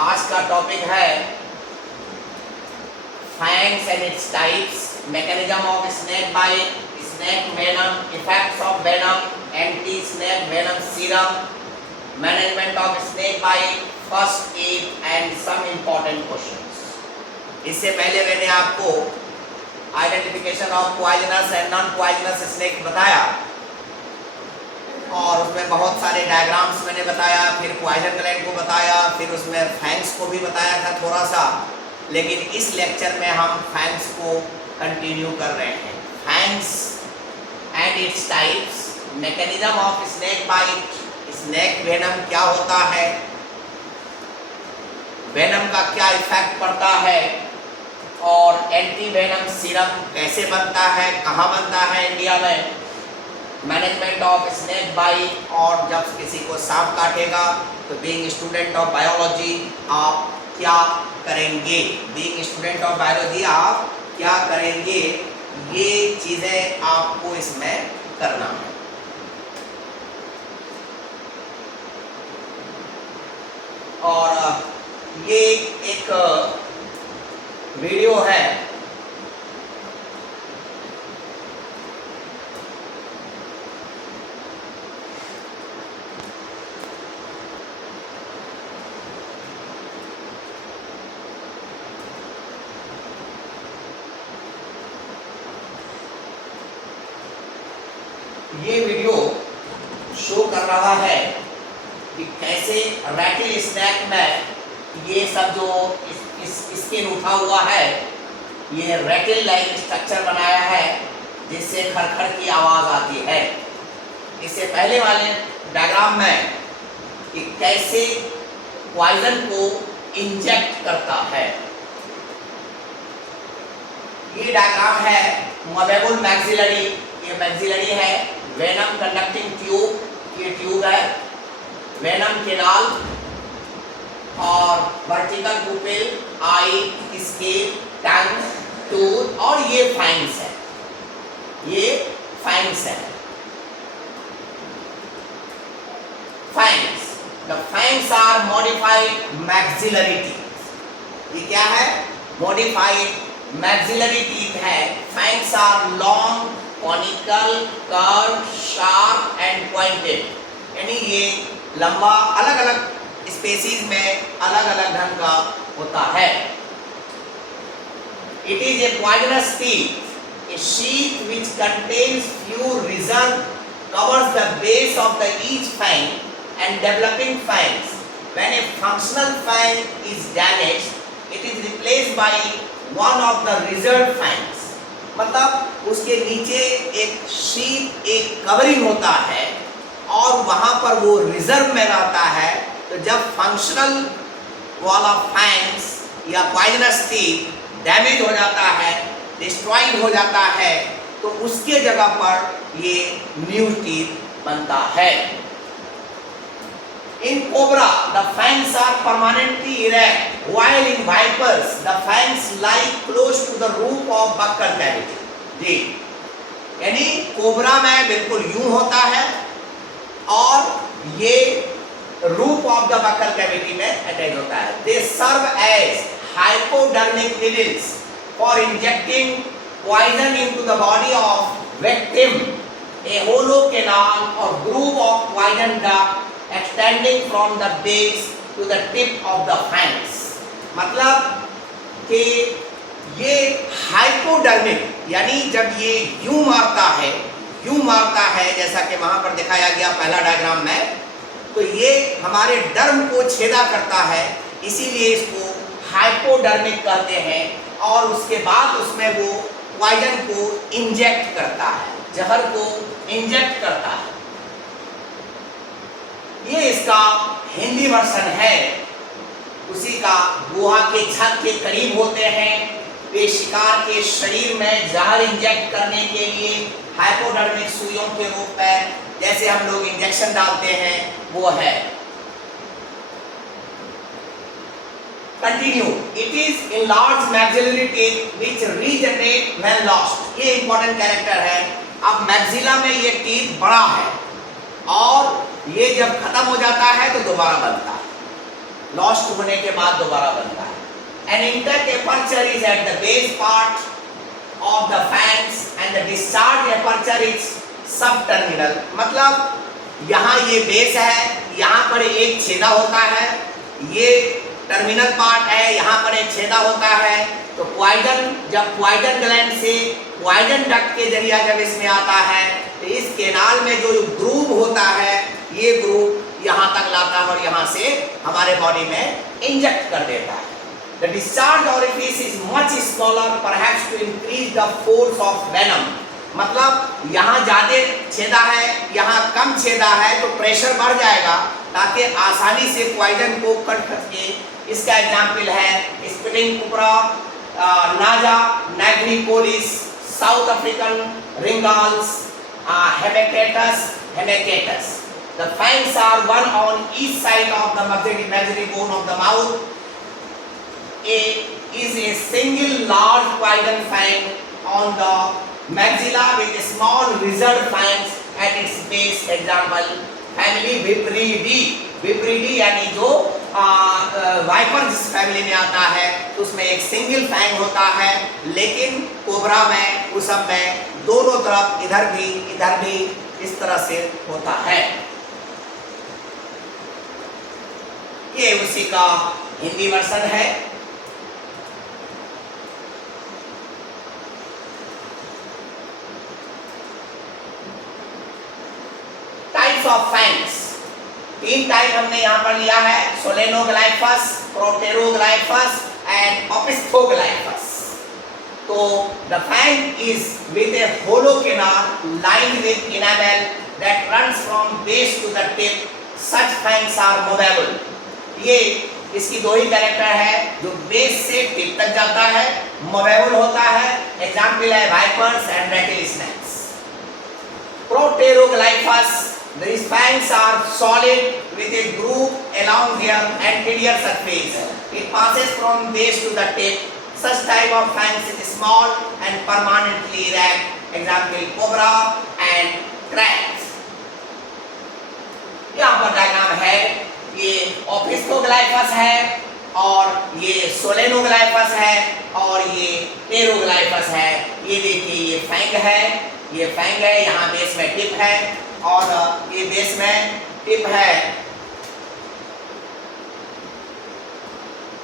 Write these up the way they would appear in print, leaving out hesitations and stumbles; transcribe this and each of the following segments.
आज का टॉपिक है fangs and its types, mechanism of snake bite, snake venom, effects of venom, anti snake venom serum, management of snake bite, first aid and some important questions. इससे पहले मैंने आपको identification of poisonous and non poisonous snake बताया और उसमें बहुत सारे diagrams मैंने बताया, फिर पॉइजन ग्लैंड को बताया, फिर उसमें फैंग्स को भी बताया था थोड़ा सा, लेकिन इस लेक्चर में हम फैंग्स को कंटिन्यू कर रहे हैं। Fangs and its types, mechanism of snake bite, snake venom क्या होता है, वेनम का क्या इफेक्ट पड़ता है और एंटी वेनम सीरम कैसे बनता है, कहाँ बनता है इंडिया में, मैनेजमेंट ऑफ स्नेक बाइट, और जब किसी को सांप काटेगा तो बीइंग स्टूडेंट ऑफ बायोलॉजी आप क्या करेंगे, बीइंग स्टूडेंट ऑफ बायोलॉजी आप क्या करेंगे, ये चीज़ें आपको इसमें करना है। और ये एक वीडियो है, ये वीडियो शो कर रहा है कि कैसे रैटिल स्नैक में ये सब जो स्किन उठा हुआ है, ये रैटिल लाइक स्ट्रक्चर बनाया है जिससे खड़खड़ की आवाज़ आती है। इससे पहले वाले डायग्राम में कि कैसे पॉइजन को इंजेक्ट करता है, ये डायग्राम है मवेबुल मैक्सिलरी, ये मैक्सिलरी है, वेनम कंडक्टिंग ट्यूब, ये ट्यूब है, वेनम केनाल और vertical pupil, eye, scale, tongue, tooth, और ये फैंग्स है, ये फैंग्स है। Fangs, the fangs are modified maxillary teeth, ये क्या है, मॉडिफाइड मैक्सिलरी टीथ है। Fangs are long, conical, curve, sharp and pointed, यानी ये लंबा, अलग अलग स्पेसीज में अलग अलग ढंग का होता है। It is a poisonous teeth, a sheath which contains few rizin covers the base of the each fang and developing fangs. When a functional fang is damaged, it is replaced by one of the reserved fangs. मतलब उसके नीचे एक sheet, एक covering होता है और वहाँ पर वो रिजर्व में रहता है। तो जब फंक्शनल वाला फैंग्स या पॉइजनस टीथ डैमेज हो जाता है, डिस्ट्रॉइड हो जाता है, तो उसके जगह पर ये न्यू टीथ बनता है। In cobra, the fangs are permanently erect, while in vipers, the fangs lie close to the roof of buccal cavity. जी, यानी कोबरा में बिल्कुल यूं होता है और ये roof of the buccal cavity में अटैच होता है। They serve as hypodermic needles for injecting poison into the body of victim. A hollow canal or groove of poison duct extending from the base to the tip of the fangs. मतलब कि ये hypodermic, यानी जब ये यूं मारता है जैसा कि वहां पर दिखाया गया पहला डायग्राम में, तो ये हमारे डर्म को छेदा करता है, इसीलिए इसको हाइपोडर्मिक कहते हैं। और उसके बाद उसमें वो पॉइजन को इंजेक्ट करता है, जहर को इंजेक्ट करता है। ये इसका हिंदी वर्षन है। उसी का गुहा के छत के करीब होते हैं, वे शिकार के शरीर में जहर इंजेक्ट करने के लिए हाइपोडर्मिक सुइयों के रूप में जैसे हम लोग इंजेक्शन डालते हैं, वो है। Continue. It is enlarged maxillary teeth which regenerate when lost. ये important character है। अब मैक्सिला में ये टीथ बड़ा है और ये जब खत्म हो जाता है तो दोबारा बनता है। लॉस्ट होने के बाद दोबारा बनता है। An intake aperture is at the base part of the fangs and the discharge aperture is subterminal. मतलब यहाँ ये बेस है, यहाँ पर एक छेदा होता है, ये टर्मिनल पार्ट है, यहाँ पर एक छेदा होता है। तो पॉइजन जब पॉइजन ग्लैंड से पॉइजन डक्ट के जरिए जब इसमें आता है तो इस केनाल में जो ग्रूव होता है ये ग्रूव यहाँ तक लाता है और यहाँ से हमारे बॉडी में इंजेक्ट कर देता है। The discharge orifice is much smaller, perhaps to increase the force of venom. मतलब यहाँ ज्यादा छेदा है, यहाँ कम छेदा है, तो प्रेशर बढ़ जाएगा ताकि आसानी से पॉइजन को कट करके। इसका एग्जाम्पल है spitting cobra, Naja nigricollis, South African rinkhals, Hemachatus. The fangs are one on each side of the maxillary bone of the mouth. Is a single large poison fang on the maxilla with a small reserved fangs at its base. Example, family Vipridae. Vipridae यानी जो wiper जिस family में आता है तो उसमें एक single Fang होता है, लेकिन कोबरा में उस सब में दोनों तरफ इधर भी इस तरह से होता है। ये उसी का हिंदी वर्जन है। टाइप्स ऑफ फैंग्स, 3 टाइप हमने यहाँ पर लिया है, सोलेनोग्लाइफस, प्रोटेरोग्लाइफस एंड ओपिस्थोग्लाइफस। तो the fang is with a hollow canal lined with enamel that runs from base to the tip. Such fangs are movable. ये इसकी दो ही कैरेक्टर है, जो बेस से टिप तक जाता है, मूवेबल होता है। एग्जाम्पल है vipers and rattlesnakes. Proteroglyphs, these fangs are solid with a groove along their anterior surface. It passes from base to the tip. Such type of fangs is small and permanently erect. Example, cobra and crabs. यहाँ पर diagram है, ये ओपिस्थोग्लाइफस है और ये सोलेनोग्लाइफस है और ये टेरोग्लाइफस है। ये देखिए ये फैंग है, यहाँ बेस में टिप है और ये बेस में टिप है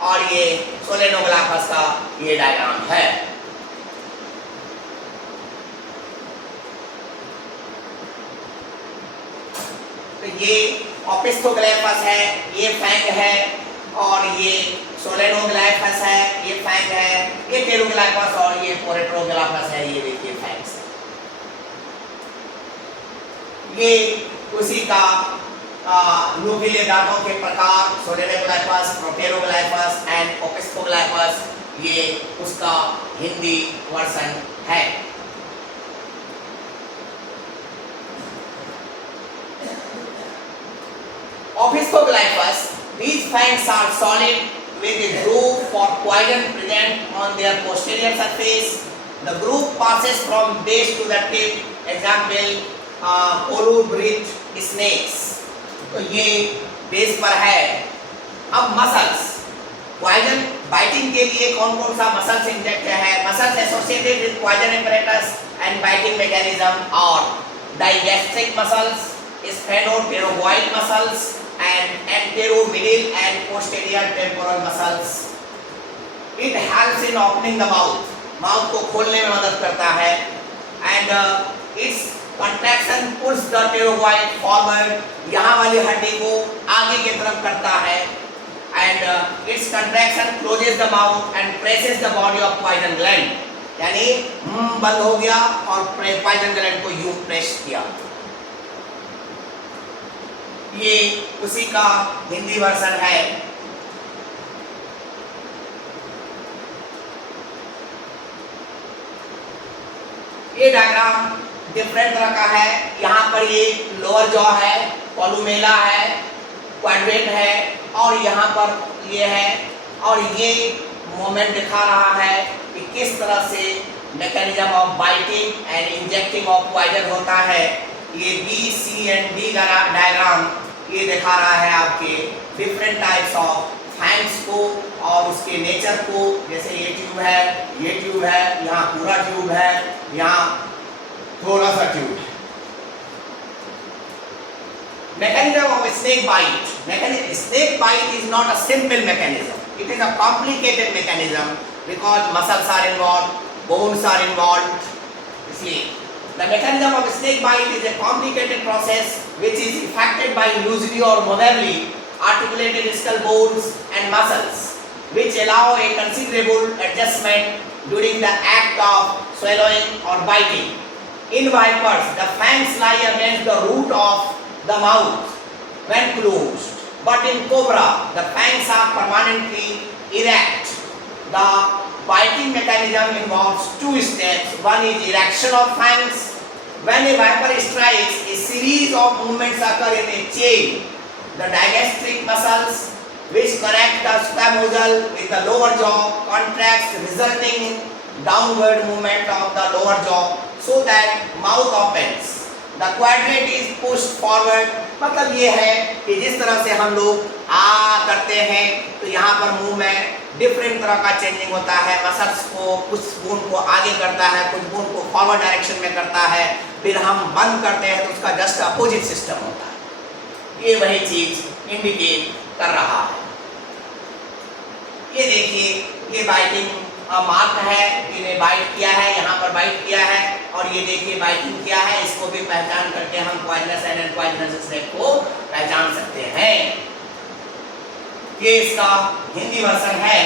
और ये सोलेनोग्लाइफस का ये डायग्राम है। तो ये ओपिस्थोग्लाइफस है, ये फैंग है और ये सोलेनोग्लाइफस है, ये फैंग है, ये टेरोग्लाइफस और ये प्रोटेरोग्लाइफस है। ये देखिए फैंग्स है। ये उसी का नुकीले दांतों के प्रकार सोलेनोग्लाइफस, प्रोटेरोग्लाइफस एंड ओपिस्थोग्लाइफस, ये उसका हिंदी वर्जन है। Opisthoglyphus, these fangs are solid with a groove for poison present on their posterior surface. The groove passes from base to the tip. Example, colubrid snakes. तो ये बेस पर है। अब मसल्स, पॉइजन बाइटिंग के लिए कौन कौन सा मसल्स इंजेक्ट है? Muscles associated with poison apparatus and biting mechanism और digastric muscles, sphenopterygoid muscles and anteromiddle and posterior temporal muscles. It helps in opening the mouth. Mouth को खोलने में मदद करता है and its contraction pulls the pterygoid forward. यहाँ वाली हड्डी को आगे की तरफ करता है and its contraction closes the mouth and presses the body of poison gland. यानी बंद हो गया और poison gland को यूं प्रेस किया। ये उसी का हिंदी वर्जन है। ये डायग्राम डिफरेंट तरह का है। यहाँ पर ये लोअर जॉ है, कॉलुमेला है, क्वाड्रेंट है और यहाँ पर ये है और ये मोमेंट दिखा रहा है कि किस तरह से mechanism of biting and injecting of poison होता है। ये बी, सी एंड डी का डायग्राम ये दिखा रहा है आपके डिफरेंट टाइप्स ऑफ फैंग्स को और उसके नेचर को। जैसे ये ट्यूब है, यहाँ पूरा ट्यूब है, यहाँ थोड़ा सा ट्यूब है। Mechanism of snake bite. Snake bite is not a simple mechanism. It is a complicated mechanism because muscles are involved, bones are involved. इसलिए the mechanism of snake bite is a complicated process which is effected by loosely or mobilely articulated skull bones and muscles, which allow a considerable adjustment during the act of swallowing or biting. In vipers, the fangs lie against the root of the mouth when closed, but in cobra, the fangs are permanently erect. The biting mechanism involves two steps. One is erection of fangs. When a viper strikes, a series of movements occur in a chain. The digastric muscles, which connect the squamosal with the lower jaw, contracts, resulting in downward movement of the lower jaw, so that mouth opens. The quadrant is pushed forward. मतलब ये है कि जिस तरह से हम लोग आ करते हैं तो यहाँ पर मुंह में डिफरेंट तरह का चेंजिंग होता है। मसल्स को कुछ बोन को आगे करता है, कुछ बोन को फॉरवर्ड डायरेक्शन में करता है, फिर हम बंद करते हैं तो उसका जस्ट अपोजिट सिस्टम होता है। ये वही चीज इंडिकेट कर रहा है। ये देखिए, ये बाइटिंग मार्क है, इन्हें बाइट किया है, यहाँ पर बाइट किया है, और ये देखिए बाइटिंग किया है। इसको भी पहचान करके हम पॉइजनस एंड अनपॉइजनस स्नेक को पहचान सकते हैं। ये इसका हिंदी वर्जन है।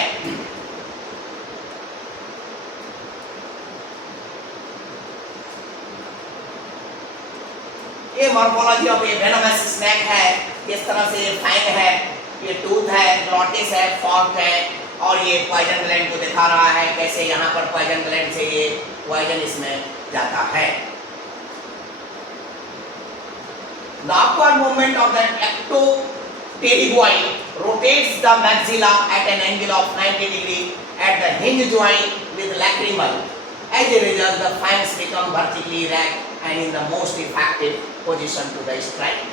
ये morphology of A venomous snake है। किस तरह से ये फैंग है, ये टूथ है, ग्लॉटिस है, फॉर्क है, और ये पॉइजन ग्लैंड को दिखा रहा है कैसे यहाँ पर पॉइजन ग्लैंड से ये पॉइजन इसमें जाता है। The upward movement of the ectopterygoid rotates the maxilla at an angle of 90 degree at the hinge joint with lacrimal. As a result, the fangs become vertically erect and in the most effective position to the strike.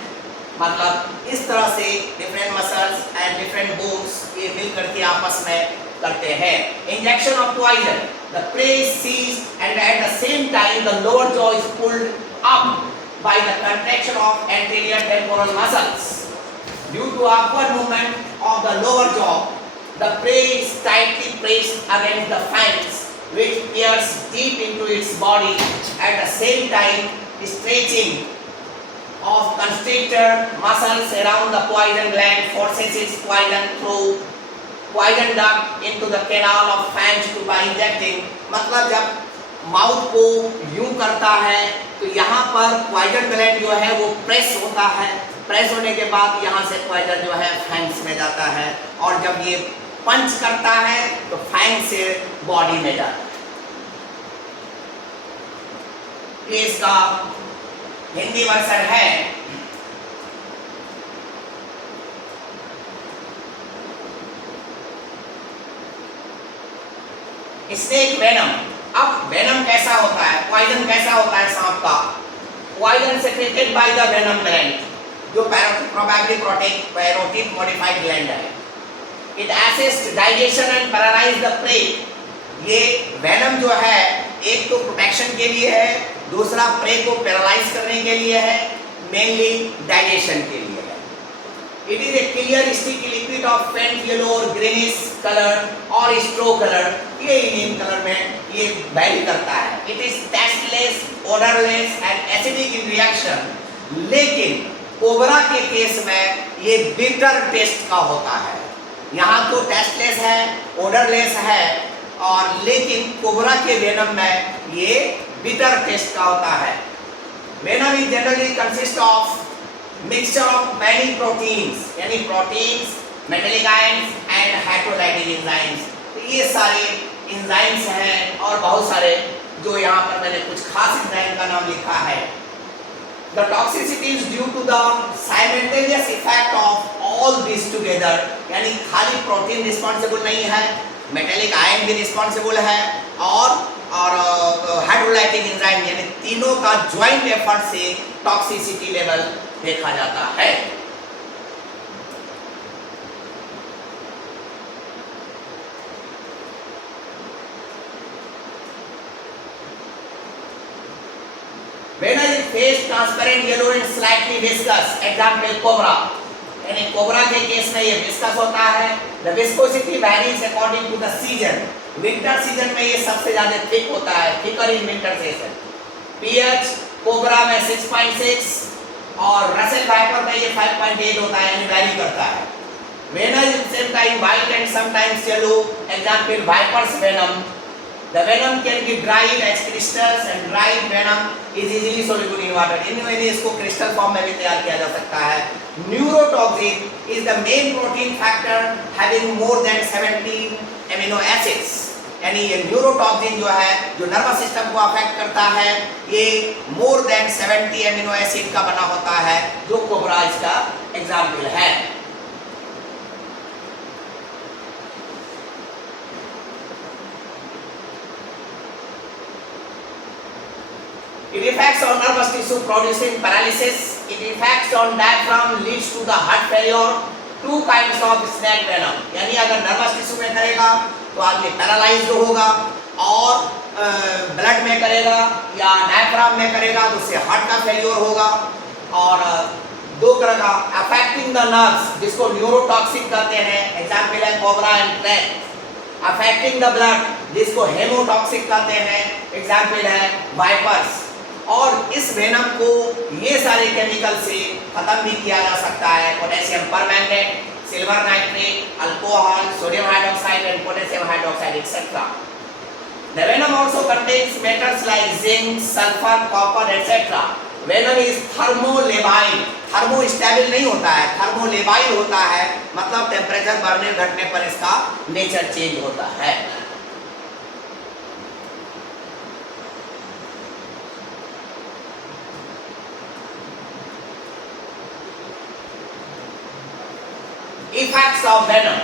मतलब इस तरह से different muscles and different bones ये मिल करके आपस में करते हैं। Injection of poison, the prey is seized and at the same time the lower jaw is pulled up by the contraction of anterior temporal muscles. Due to upward movement of the lower jaw, the prey is tightly pressed against the fangs, which pierce deep into its body. At the same time, stretching of constrictor muscles around the poison gland forces its poison through poison duct into the canal of fangs to by injecting. मतलब जब mouth को यूं करता है तो यहाँ पर poison gland जो है वो प्रेस होता है। प्रेस होने के बाद यहाँ से पॉइजन जो है फैंग्स में जाता है, और जब ये पंच करता है तो फैंग से बॉडी में जाता है। ये इसका हिंदी वर्जन है। Snake venom. अब वेनम कैसा होता है, पॉइजन कैसा होता है सांप का? Poison secreted by the venom gland, जो प्रोबेबली पैरोटिक मॉडिफाइड ग्लैंड है। It assist digestion and paralyze the prey. ये वेनम जो है एक तो प्रोटेक्शन के लिए है, दूसरा प्रे को पैरालाइज करने के लिए है, मेनली डाइजेशन के लिए है। It is a clear sticky liquid of फेंट येलो और ग्रीनिश कलर और स्ट्रो कलर, ये इंडियन कलर में ये वेरी करता है। It is tasteless, odourless and acidic in reaction, लेकिन कोबरा के केस में ये बिटर टेस्ट का होता है। यहाँ तो टेस्टलेस है, ओडरलेस है, और लेकिन कोबरा के वेनम में ये बिटर टेस्ट का होता है। Venom is generally consist of mixture of many proteins, यानी proteins, metallic ions and heterolytic enzymes. तो ये सारे एंजाइम्स हैं और बहुत सारे जो यहाँ पर मैंने कुछ खास एंजाइम का नाम लिखा है। The toxicity is due to the simultaneous effect of all these together, यानी खाली प्रोटीन रिस्पॉन्सिबल नहीं है, मेटेलिक आयन भी रिस्पॉन्सिबल है, और हाइड्रोलाइटिक एंजाइम, यानी तीनों का ज्वाइंट एफर्ट से टॉक्सिसिटी लेवल देखा जाता है। फेस transparent yellow and slightly viscous, example cobra. यानी कोबरा के केस में ये विस्कस होता है। The viscosity varies according to the season. Winter season में ये सबसे ज्यादा थिक होता है, thicker in winter season. PH cobra में 6.6 और रसेल वाइपर में ये 5.8 होता है, यानी वैरी करता है। Venom is same time white and sometimes yellow, example vipers venom. The venom can be dried as crystals and dried venom is easily soluble in water. इनमें इसको क्रिस्टल फॉर्म में भी तैयार किया जा सकता है। Neurotoxin is the main protein factor having more than 17 amino acids. यानी ये न्यूरोटॉक्सिन जो है, जो नर्वस सिस्टम को अफेक्ट करता है, ये more than 70 amino acid का बना होता है, जो कोबरा इसका एग्जाम्पल है। It affects on nervous tissue producing paralysis. It affects on diaphragm, leads to the heart failure. Two kinds of snake venom. यानी अगर नर्वस टिश्यू में करेगा तो आदमी पैरालाइज्ड होगा, और ब्लड में करेगा या डायफ्राम में करेगा तो उससे हार्ट का फेल्योर होगा। और दो तरह का अफेक्टिंग द नर्व्स, जिसको न्यूरोटॉक्सिक कहते हैं, एग्जाम्पल है cobra and plague. Affecting the blood, जिसको हेमोटॉक्सिक कहते हैं, एग्जाम्पल है वाइपर्स। और इस वेनम को ये सारे केमिकल से खत्म भी किया जा सकता है, potassium permanganate, silver nitrate, alcohol, sodium hydroxide and potassium hydroxide etcetera. The venom also contains metals like zinc, sulfur, copper etc. Venom is thermolabile. Thermo stable नहीं होता है, थर्मोलेबाइल होता है, मतलब टेम्परेचर बढ़ने घटने पर इसका नेचर चेंज होता है। Effects of venom.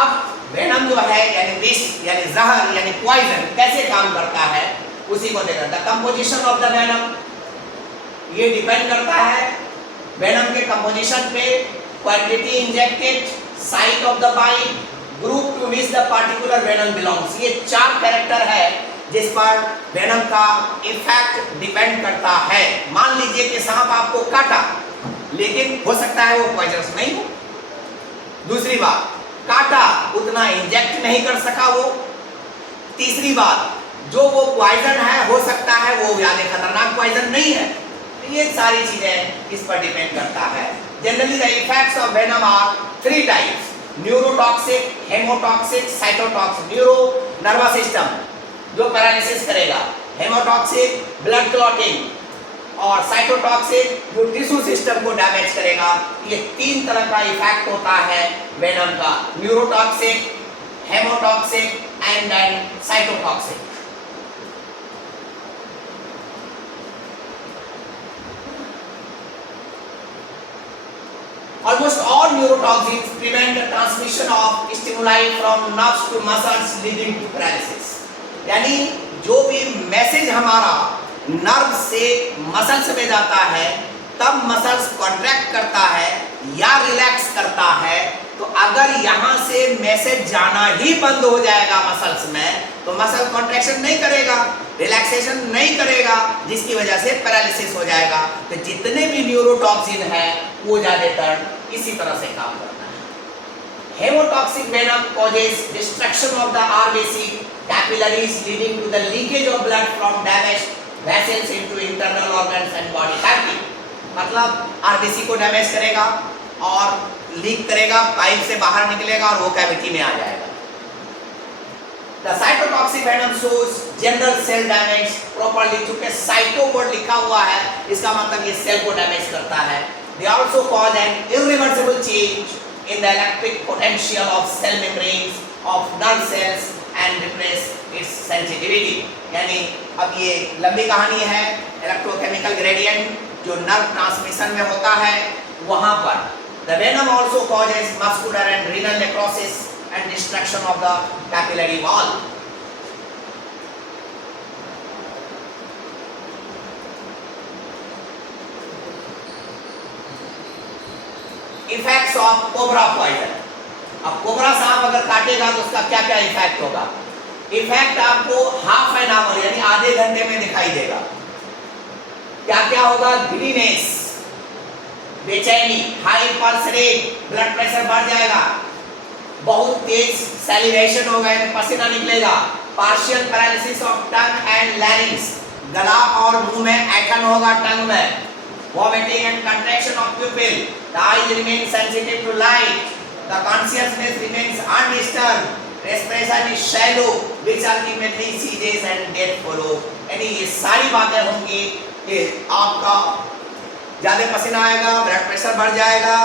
अब वेनम जो है यानी विष यानी जहर यानी पॉइजन कैसे काम करता है उसी को देखा। The composition of the venom, ये डिपेंड करता है वेनम के कंपोजिशन पे, quantity injected, site of the bite, group to which the particular venom belongs. ये 4 कैरेक्टर है जिस पर वेनम का इफेक्ट डिपेंड करता है। मान लीजिए कि सांप आपको काटा, लेकिन हो सकता है वो पॉइजनस नहीं हो। दूसरी बात, काटा उतना इंजेक्ट नहीं कर सका वो। तीसरी बात, जो वो पॉइजन है हो सकता है वो ज्यादा खतरनाक पॉइजन नहीं है। ये सारी चीजें इस पर डिपेंड करता है। Generally the effects of venom are 3 types, neurotoxic, hemotoxic, cytotoxic. Neuro nervous system जो पैरालिसिस करेगा, हेमोटॉक्सिक ब्लड क्लॉटिंग, और साइटोटॉक्सिक जो टिश्यू सिस्टम को डैमेज करेगा। ये 3 तरह का इफेक्ट होता है वेनम का, neurotoxic, hemotoxic and then cytotoxic. Almost all neurotoxins prevent the transmission of stimuli from nerves to muscles leading to paralysis. यानी जो भी मैसेज हमारा नर्व से मसल्स में जाता है, तब मसल्स कॉन्ट्रैक्ट करता है या रिलैक्स करता है। तो अगर यहाँ से मैसेज जाना ही बंद हो जाएगा मसल्स में, तो मसल कॉन्ट्रैक्शन नहीं करेगा, रिलैक्सेशन नहीं करेगा, जिसकी वजह से पैरालिसिस हो जाएगा। तो जितने भी न्यूरोटॉक्सिन है वो ज़्यादातर इसी तरह से काम करता है। Hemotoxic venom causes destruction of the RBC capillaries leading to the leakage of blood from damaged vessels into internal organs and body cavity. मतलब आरबीसी को डैमेज करेगा और लीक करेगा, पाइप से बाहर निकलेगा और वो कैविटी में आ जाएगा। The cytotoxic venom shows general cell damage properly, चूंकि साइटो वर्ड लिखा हुआ है इसका मतलब ये सेल को डैमेज करता है। They also cause an irreversible change in the electric potential of cell membranes of nerve cells and repress its sensitivity। यानी अब ये लंबी कहानी है। इलेक्ट्रोकेमिकल ग्रेडियंट जो नर्व ट्रांसमिशन में होता है वहाँ पर the venom also causes muscular and renal necrosis and destruction of the capillary wall। Effects of cobra poison. अब कोबरा सांप अगर काटेगा तो उसका क्या क्या इफेक्ट होगा? इफेक्ट आपको हाफ एन आवर यानी आधे घंटे में दिखाई देगा। क्या क्या होगा? गिडीनेस, बेचैनी, high pulse rate, blood pressure बढ़ जाएगा, बहुत तेज सैलिवेशन होगा, पसीना निकलेगा, partial paralysis of tongue and larynx, गला और मुंह में ऐंठन होगा टंग में, vomiting and contraction of pupil, the eyes remain sensitive to light, the consciousness remains undisturbed, respiration is shallow which ultimately seizures and death follow। यानी ये सारी बातें होंगी कि आपका ज़्यादा पसीना आएगा, ब्लड प्रेशर बढ़ जाएगा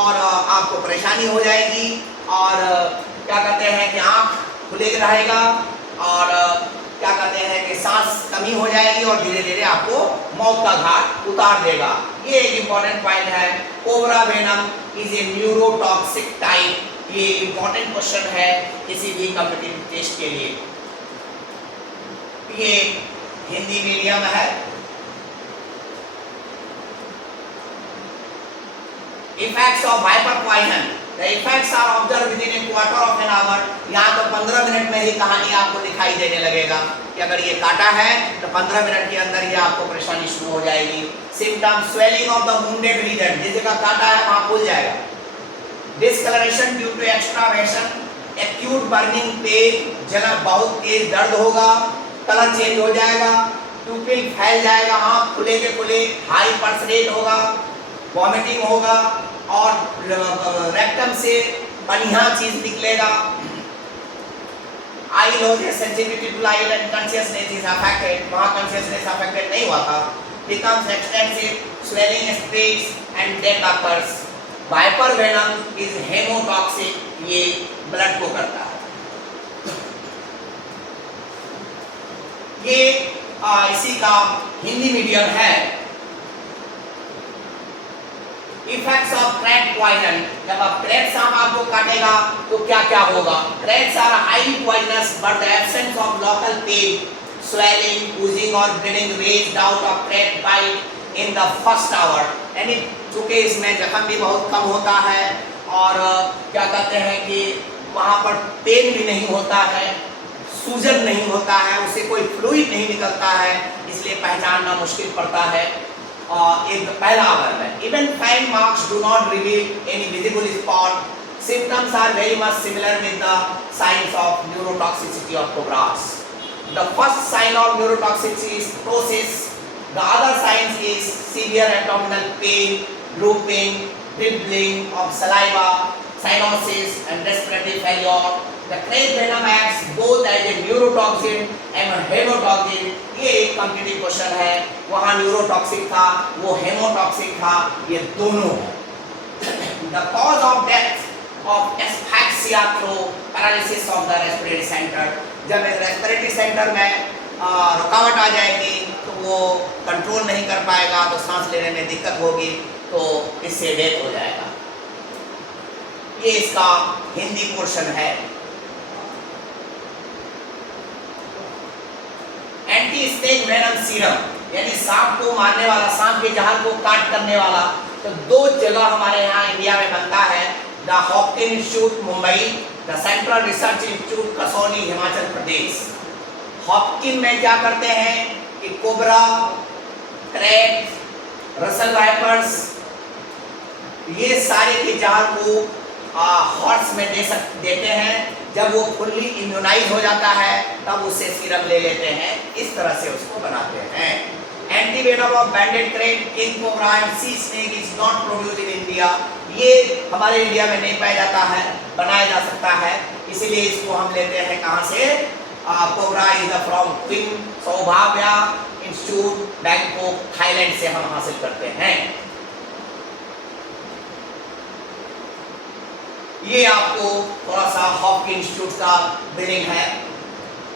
और आपको परेशानी हो जाएगी और क्या कहते हैं कि आँख खुले रहेगा और क्या कहते हैं कि सांस कमी हो जाएगी और धीरे धीरे आपको मौत का घाट उतार देगा। ये एक इम्पॉर्टेंट पॉइंट है। Cobra venom is a neurotoxic type. ये इम्पॉर्टेंट क्वेश्चन है किसी भी कॉम्पिटिटिव टेस्ट के लिए। ये हिंदी मीडियम है। Effects of hyperpoison. The effects are observed within a quarter of an hour। यहाँ तो 15 मिनट में ही कहानी आपको दिखाई देने लगेगा कि अगर ये काटा है तो 15 मिनट के अंदर ही आपको परेशानी शुरू हो जाएगी। Symptoms: swelling of the wounded region, जिस जगह काटा है वहाँ फूल जाएगा। Discoloration due to extravasation, acute burning pain, जलन, बहुत तेज दर्द होगा, कलर चेंज हो जाएगा, प्यूपिल फैल जाएगा, आँख खुले के खुले, हाई पल्स रेट होगा, वॉमिटिंग होगा और रेक्टम से बढ़िया चीज निकलेगा। Eye loses sensitivity to light and consciousness is affected. वहाँ कॉन्शियसनेस अफेक्टेड नहीं हुआ था। Becomes extensive swelling spreads and death occurs. Viper venom is haemotoxic. ये ब्लड को करता है। ये इसी का हिंदी मीडियम है। Effects of krait poison. जब आप क्रेट सांप आपको काटेगा तो क्या क्या होगा? Kraits are highly poisonous but the absence of local pain, swelling, oozing और bleeding raised out of krait bite in the first hour. यानी चूंकि इसमें जख्म भी बहुत कम होता है और क्या कहते हैं कि वहाँ पर पेन भी नहीं होता है, सूजन नहीं होता है, उससे कोई फ्लूइड नहीं निकलता है, इसलिए पहचानना मुश्किल पड़ता है। एक पहला आवर में even fine marks do not reveal any visible spot. Symptoms are very much similar with the signs of neurotoxicity of cobras. The first sign of neurotoxicity is ptosis. The other signs is severe abdominal pain, drooping, dribbling of saliva, cyanosis and respiratory failure. The crate venom acts both as a neurotoxin and a hemotoxin। ये एक competitive question है। वहाँ neurotoxic था, वो haemotoxic था, ये दोनों है। The cause of death of asphyxia through paralysis of the respiratory center। जब रेस्पिरेटरी सेंटर में रुकावट आ जाएगी तो वो कंट्रोल नहीं कर पाएगा, तो सांस लेने में दिक्कत होगी, तो इससे डेथ हो जाएगा। ये इसका हिंदी पोर्शन है। एंटी स्नेक वेनम सीरम, यानी सांप को मारने वाला, सांप के जहर को काट करने वाला, तो दो जगह हमारे यहाँ इंडिया में बनता है। The Hopkin institute Mumbai, the central research institute Kasauli Himachal Pradesh. Hopkin में क्या करते हैं कि कोबरा, क्रेट, रसल वाइपर्स, ये सारे के जहर को हॉर्स में देते हैं। जब वो फुल्ली इम्यूनाइज हो जाता है तब उससे सीरम ले लेते हैं। इस तरह से उसको बनाते हैं। Antivenom of banded krait, king cobra and sea snake is not produced in India. ये हमारे इंडिया में नहीं पाया जाता है, बनाया जा सकता है, इसीलिए इसको हम लेते हैं कहाँ से? कोबरा इज फ्रॉम किंग सौभाग्य इंस्टीट्यूट, बैंकॉक, थाईलैंड से हम हासिल करते हैं। ये आपको थोड़ा सा हॉपकिन इंस्टीट्यूट का बिल्डिंग है,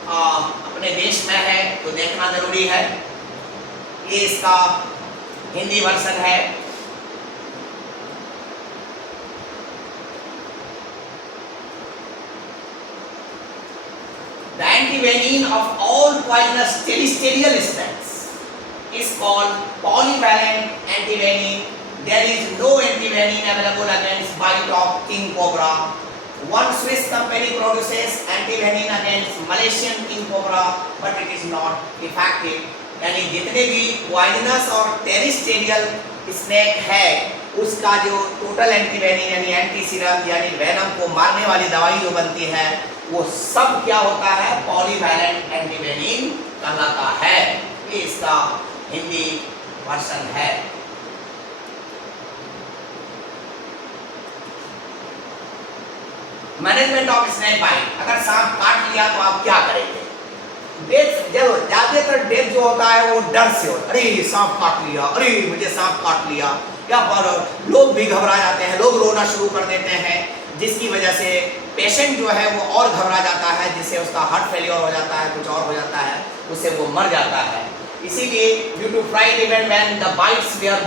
अपने देश में है तो देखना जरूरी है। ये इसका हिंदी वर्जन है। The antivenin of all poisonous terrestrial snakes is called polyvalent antivenin। There is no antivenin available against bite of king cobra। One Swiss company produces antivenin against Malaysian king cobra, but it is not effective। यानी जितने भी poisonous और terrestrial snake है उसका जो total एंटीवेनिन यानी antiserum यानी venom को मारने वाली दवाई जो बनती है वो सब क्या होता है, पॉलीवैलेंट एंटीवेनिन कहलाता है। ये इसका हिंदी वर्जन है। मैनेजमेंट ऑफ स्नेक बाइट, अगर सांप काट लिया तो आप क्या करेंगे? डेथ, जब ज्यादातर डेथ जो होता है वो डर से होता है, अरे सांप काट लिया, अरे मुझे सांप काट लिया, या लोग भी घबरा जाते हैं, लोग रोना शुरू कर देते हैं, जिसकी वजह से पेशेंट जो है वो और घबरा जाता है, जिससे उसका हार्ट फेलियर हो जाता है, कुछ और हो जाता है, उससे वो मर जाता है। इसीलिए due to fright event when the bites were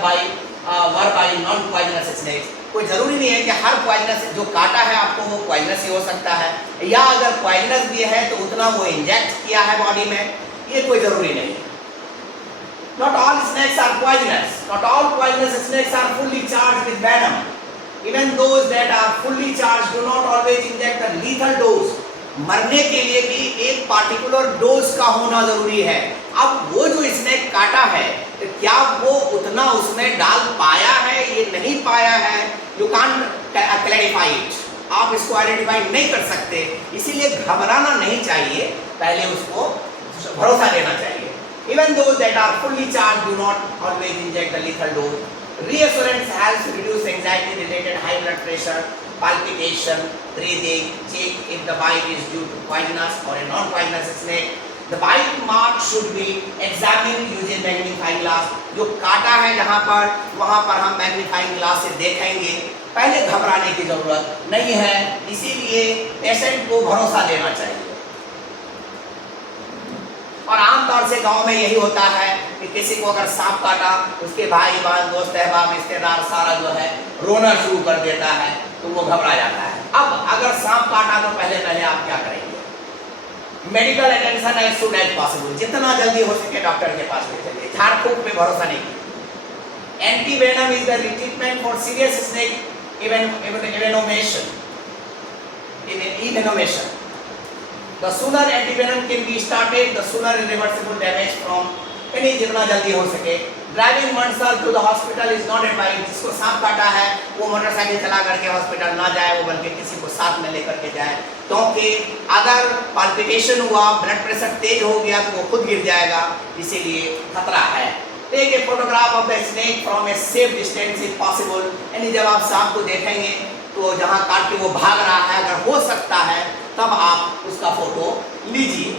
by non poisonous snakes, कोई जरूरी नहीं है कि हर पॉइजनस जो काटा है आपको वो पॉइजनस ही हो सकता है, या अगर पॉइजनस भी है तो उतना वो इंजेक्ट किया है बॉडी में, ये कोई जरूरी नहीं है। Not all snakes are poisonous. Not all poisonous snakes are fully charged with venom. Even those that are fully charged do not always inject the lethal dose. मरने के लिए भी एक पार्टिकुलर डोज का होना जरूरी है। अब वो जो स्नेक काटा है तो क्या वो उतना उसमें डाल पाया है, ये नहीं पाया है, यू कांट क्लैरिफाई इट, आप इसको आइडेंटिफाई नहीं कर सकते, इसीलिए घबराना नहीं चाहिए, पहले उसको भरोसा देना चाहिए। Even those that are fully charged do not always inject the lethal dose. Reassurance helps reduce anxiety-related high blood pressure, palpitation, breathing. Check if the bite is due to poisonous or a non-poisonous snake. The bite mark should be examined using magnifying glass. जो काटा है जहाँ पर, वहाँ पर हम magnifying glass से देखेंगे। पहले घबराने की जरूरत नहीं है, इसीलिए पेशेंट को भरोसा देना चाहिए। और आमतौर से गांव में यही होता है कि किसी को अगर सांप काटा, उसके भाई बहन दोस्त अहबाब रिश्तेदार सारा जो है रोना शुरू कर देता है, तो वो घबरा जाता है। अब अगर सांप काटा तो पहले आप क्या करेंगे? Medical attention as soon as possible, जितना जल्दी हो सके डॉक्टर के पास ले चलिए, झाड़ फूक पे भरोसा नहीं कीजिए। Antivenom is the treatment for serious snake envenomation. The sooner antivenom can be started, the sooner irreversible damage from any, जितना जल्दी हो सके। Driving oneself to the hospital is not advised। जिसको सांप काटा है वो मोटरसाइकिल चला करके हॉस्पिटल ना जाए, वो बल्कि किसी को साथ में लेकर के जाए, क्योंकि अगर पाल्पिटेशन हुआ, ब्लड प्रेशर तेज हो गया तो वो खुद गिर जाएगा, इसीलिए खतरा है। Take a photograph of the snake from a safe distance if possible। यानी जब आप सांप को देखेंगे तो जहाँ काट के वो भाग रहा है, अगर हो सकता है तब आप उसका फोटो लीजिए।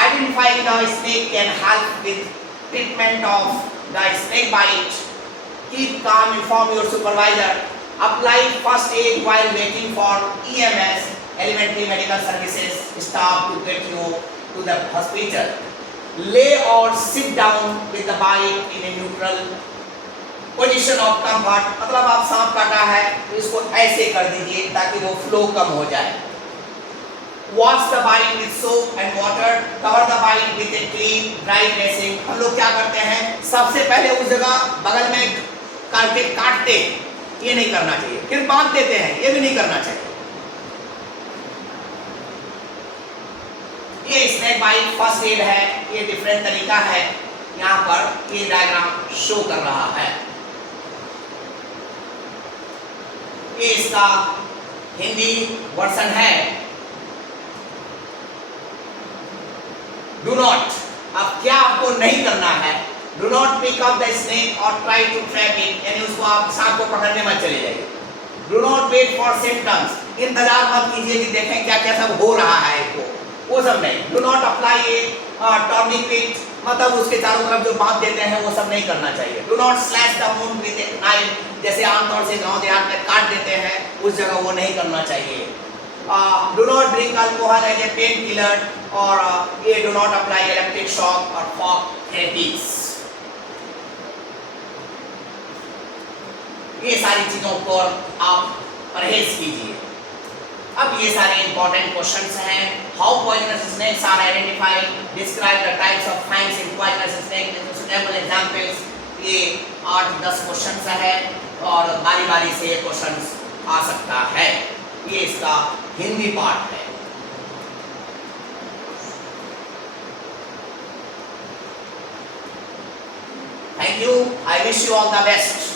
Identifying the snake can help with treatment of the snake bite. Keep calm, inform your supervisor. Apply first aid while waiting for EMS, elementary medical services staff to get you to the hospital. Lay or sit down with the bite in a neutral position of comfort। मतलब आप सांप काटा है तो इसको ऐसे कर दीजिए ताकि वो फ्लो कम हो जाए। Wash the bite with soap and water. Cover the bite with a clean dry dressing। हम लोग क्या करते हैं, सबसे पहले उस जगह बगल में काटते, ये नहीं करना चाहिए, फिर बांध देते हैं, ये भी नहीं करना चाहिए। ये स्नेक बाइट फर्स्ट एड है, ये डिफरेंट तरीका है, यहाँ पर ये डायग्राम शो कर रहा है। ये इसका हिंदी वर्जन है। डू नॉट, अब क्या आपको नहीं करना है, do not pick up the snake और ट्राई टू ट्रैप इट, यानी उसको आप सांप को पकड़ने मत चले जाइए। Do not wait for symptoms, इंतजार मत कीजिए कि देखें क्या क्या सब हो रहा है इसको, वो सब नहीं। डू नॉट अप्लाई ए टॉर्निकेट, मतलब उसके चारों तरफ जो बांध देते हैं वो सब नहीं करना चाहिए। Do not slash the wound with a knife, जैसे आमतौर से गांव देहात में काट देते हैं, उस जगह वो नहीं करना चाहिए। Do not drink alcohol as a pain killer, और ये do not apply electric shock और फॉग थेरेपीज। ये सारी चीजों पर आप परहेज कीजिए। अब ये सारे इंपॉर्टेंट क्वेश्चंस हैं। How poisonous snakes are identified, describe the types of fangs in poisonous snake with suitable examples. ये 8-10 क्वेश्चंस है और बारी बारी से ये क्वेश्चंस आ सकता है। ये इसका हिंदी पार्ट है। Thank you. I wish you all the best.